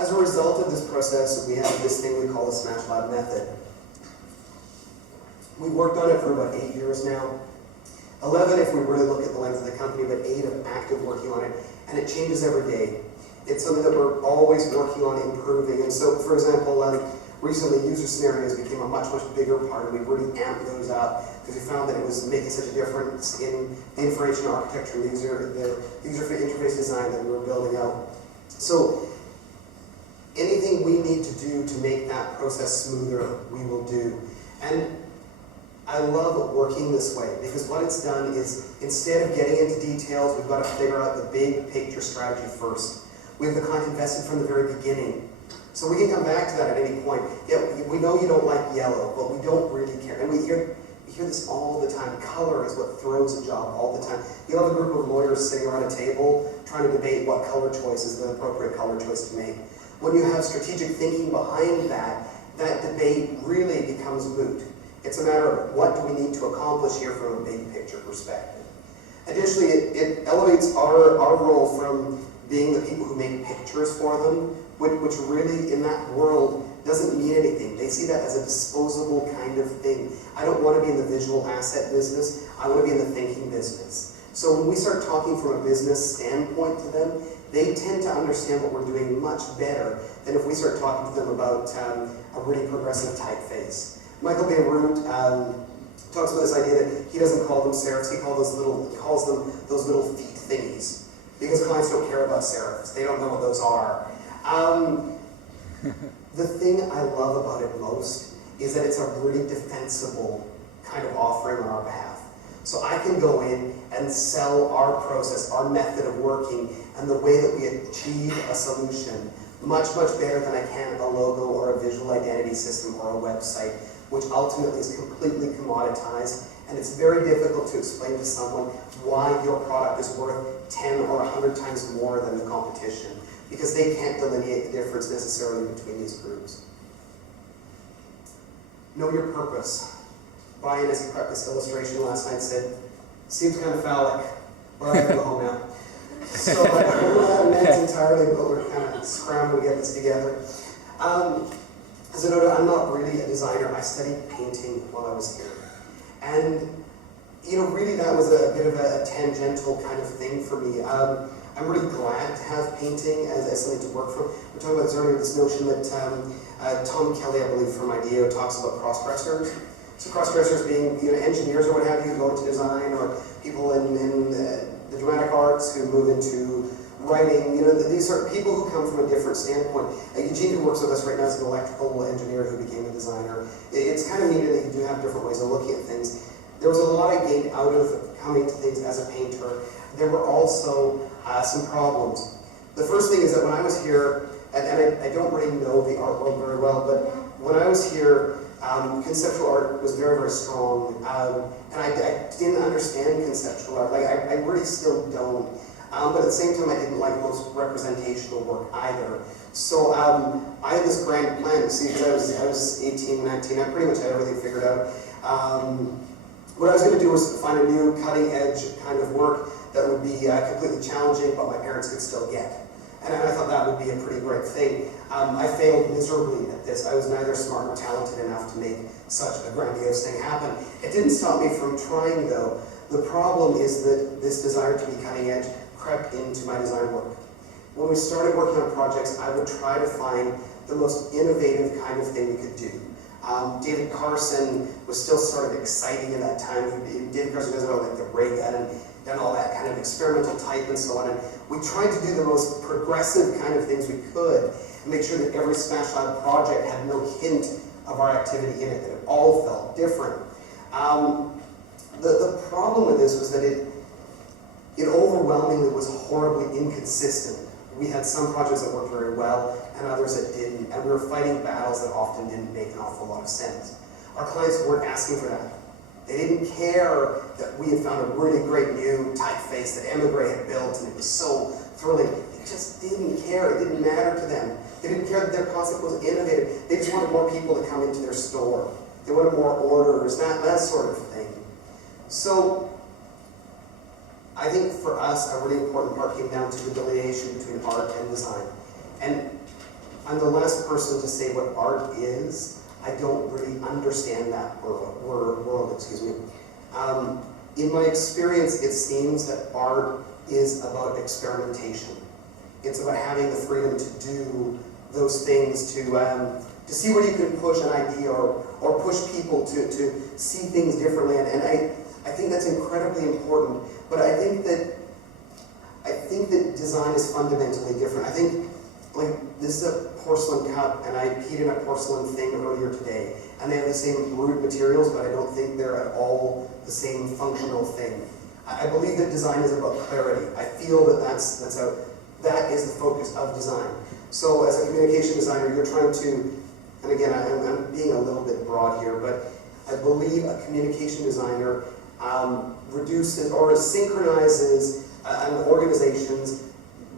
As a result of this process, we have this thing we call the smashLAB method. We worked on it for about 8 years now. 11 if we really look at the length of the company, but 8 of active working on it, and it changes every day. It's something that we're always working on improving. And so, for example, recently user scenarios became a much bigger part, and we really amped those up because we found that it was making such a difference in the information architecture and the user interface design that we were building out. So anything we need to do to make that process smoother, we will do. And I love working this way because what it's done is instead of getting into details, we've got to figure out the big picture strategy first. We have the client invested from the very beginning. So we can come back to that at any point. Yeah, we know you don't like yellow, but we don't really care. And we hear this all the time. Color is what throws a job all the time. You'll have a group of lawyers sitting around a table trying to debate what color choice is the appropriate color choice to make. When you have strategic thinking behind that, that debate really becomes moot. It's a matter of what do we need to accomplish here from a big picture perspective. Additionally, it elevates our role from being the people who make pictures for them, which really in that world doesn't mean anything. They see that as a disposable kind of thing. I don't want to be in the visual asset business, I want to be in the thinking business. So when we start talking from a business standpoint to them, they tend to understand what we're doing much better than if we start talking to them about a really progressive typeface. Michael Beirut talks about this idea that he doesn't call them serifs, he calls them those little feet thingies. Because clients don't care about serifs, they don't know what those are. The thing I love about it most is that it's a really defensible kind of offering on our behalf. So I can go in and sell our process, our method of working, and the way that we achieve a solution much better than I can a logo or a visual identity system or a website, which ultimately is completely commoditized, and it's very difficult to explain to someone why your product is worth 10 or 100 times more than the competition, because they can't delineate the difference necessarily between these groups. Know your purpose. Brian, as he prepped this illustration last night, said, seems kind of phallic, but I have to go home now. So I don't know what that meant entirely, but we're kind of scrambling to get this together. As I noted, I'm not really a designer. I studied painting while I was here. And, you know, really that was a bit of a tangential kind of thing for me. I'm really glad to have painting as something to work from. We were talking about this earlier, this notion that Tom Kelly, I believe, from IDEO, talks about cross-dressers. So cross-dressers being, you know, engineers or what have you who go into design, or people in the dramatic arts who move into writing. You know, these are people who come from a different standpoint. Eugene, who works with us right now, is an electrical engineer who became a designer. It's kind of neat that you do have different ways of looking at things. There was a lot I gained out of coming to things as a painter. There were also some problems. The first thing is that when I was here, and I don't really know the art world very well, but when I was here, conceptual art was very strong, and I didn't understand conceptual art. Like I really still don't. But at the same time, I didn't like most representational work either. So I had this grand plan. See, because I was 18, 19, I pretty much had everything figured out. What I was going to do was find a new cutting-edge kind of work that would be completely challenging, but my parents could still get. And I thought that would be a pretty great thing. I failed miserably at this. I was neither smart nor talented enough to make such a grandiose thing happen. It didn't stop me from trying, though. The problem is that this desire to be cutting-edge crept into my design work. When we started working on projects, I would try to find the most innovative kind of thing we could do. David Carson was still sort of exciting in that time. David Carson does all like the ray gun and done all that kind of experimental type and so on. And we tried to do the most progressive kind of things we could and make sure that every SmashLAB project had no hint of our activity in it, that it all felt different. The problem with this was that it overwhelmingly was horribly inconsistent. We had some projects that worked very well and others that didn't, and we were fighting battles that often didn't make an awful lot of sense. Our clients weren't asking for that. They didn't care that we had found a really great new typeface that Emigre had built and it was so thrilling. They just didn't care. It didn't matter to them. They didn't care that their concept was innovative. They just wanted more people to come into their store. They wanted more orders, that sort of thing. So I think for us, a really important part came down to the delineation between art and design. And I'm the last person to say what art is. I don't really understand that world, excuse me. In my experience, it seems that art is about experimentation. It's about having the freedom to do those things, to see where you can push an idea or push people to see things differently. And I think that's incredibly important. But I think that design is fundamentally different. I think, like, this is a porcelain cup, and I peed in a porcelain thing earlier today, and they have the same root materials, but I don't think they're at all the same functional thing. I believe that design is about clarity. I feel that that is the focus of design. So as a communication designer, you're trying to, and again, I'm being a little bit broad here, but I believe a communication designer reduces or synchronizes an organization's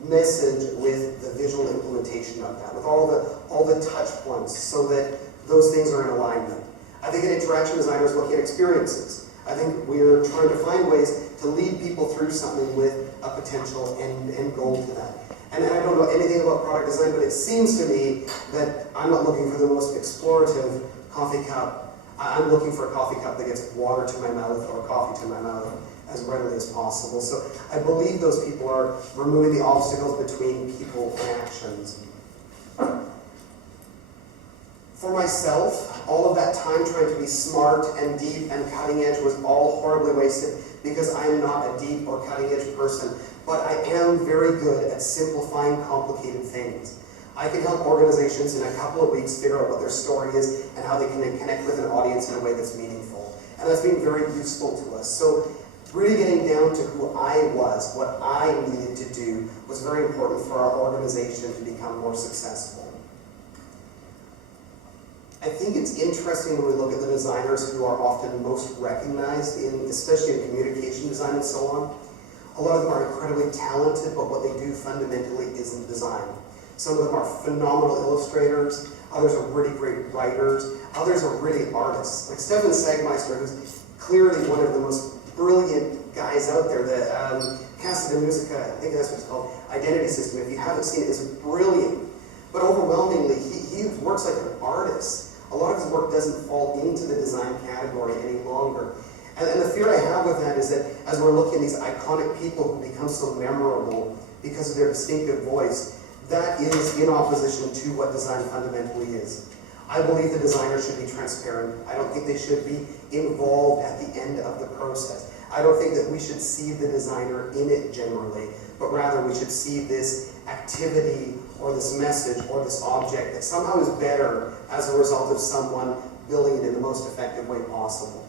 message with the visual implementation of that, with all the touch points, so that those things are in alignment. I think an interaction designer is looking at experiences. I think we're trying to find ways to lead people through something with a potential end goal to that. And I don't know anything about product design, but it seems to me that I'm not looking for the most explorative coffee cup. I'm looking for a coffee cup that gets water to my mouth or coffee to my mouth as readily as possible. So I believe those people are removing the obstacles between people and actions. For myself, all of that time trying to be smart and deep and cutting edge was all horribly wasted, because I am not a deep or cutting edge person, but I am very good at simplifying complicated things. I can help organizations in a couple of weeks figure out what their story is and how they can connect with an audience in a way that's meaningful. And that's been very useful to us. So really getting down to who I was, what I needed to do, was very important for our organization to become more successful. I think it's interesting when we look at the designers who are often most recognized, especially in communication design and so on. A lot of them are incredibly talented, but what they do fundamentally isn't design. Some of them are phenomenal illustrators, others are really great writers, others are really artists. Like Stefan Sagmeister, who's clearly one of the most brilliant guys out there. The Casa de Musica, I think that's what it's called, Identity System, if you haven't seen it, is brilliant. But overwhelmingly, he works like an artist. A lot of his work doesn't fall into the design category any longer. And the fear I have with that is that as we're looking at these iconic people who become so memorable because of their distinctive voice, that is in opposition to what design fundamentally is. I believe the designer should be transparent. I don't think they should be involved at the end of the process. I don't think that we should see the designer in it generally, but rather we should see this activity or this message or this object that somehow is better as a result of someone building it in the most effective way possible.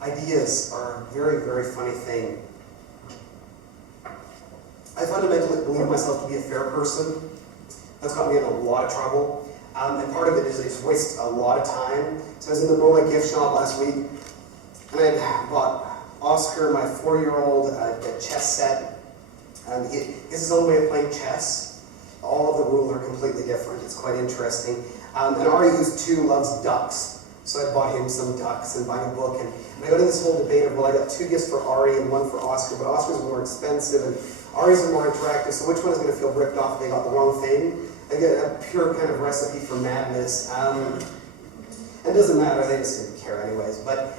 Ideas are a very, very funny thing. I fundamentally believe myself to be a fair person. That's got me in a lot of trouble. And part of it is I just waste a lot of time. So I was in the Roma gift shop last week, and I bought Oscar, my 4-year-old, a chess set. This is his own way of playing chess. All of the rules are completely different. It's quite interesting. And Ari, who's 2, loves ducks. So I bought him some ducks and buying a book. And I got in this whole debate of, well, I got 2 gifts for Ari and 1 for Oscar, but Oscar's more expensive and Ari's are more interactive, so which one is going to feel ripped off if they got the wrong thing? I get a pure kind of recipe for madness. It doesn't matter, they just didn't care anyways. But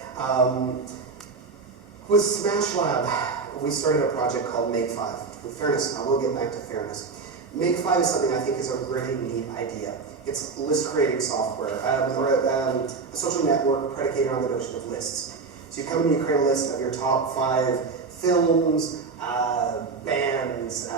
with SmashLAB, we started a project called Make5. In fairness, I will get back to fairness. Make5 is something I think is a really neat idea. It's list creating software, or a social network predicated on the notion of lists. So you come and you create a list of your top 5 films, bands,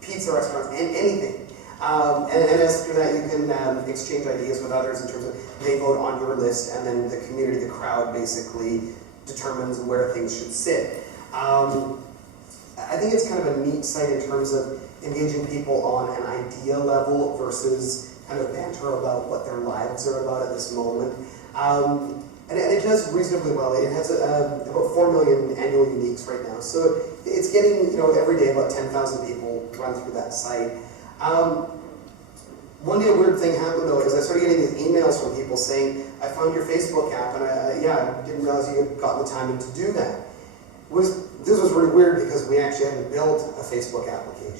pizza restaurants, and anything. And as through that, you can exchange ideas with others in terms of they vote on your list, and then the community, the crowd, basically determines where things should sit. I think it's kind of a neat site in terms of engaging people on an idea level versus kind of banter about what their lives are about at this moment. And it does reasonably well. It has about 4 million annual uniques right now. So it's getting, every day about 10,000 people run through that site. One day a weird thing happened though, is I started getting these emails from people saying, I found your Facebook app, and I didn't realize you had gotten the time to do that. This was really weird because we actually hadn't built a Facebook application.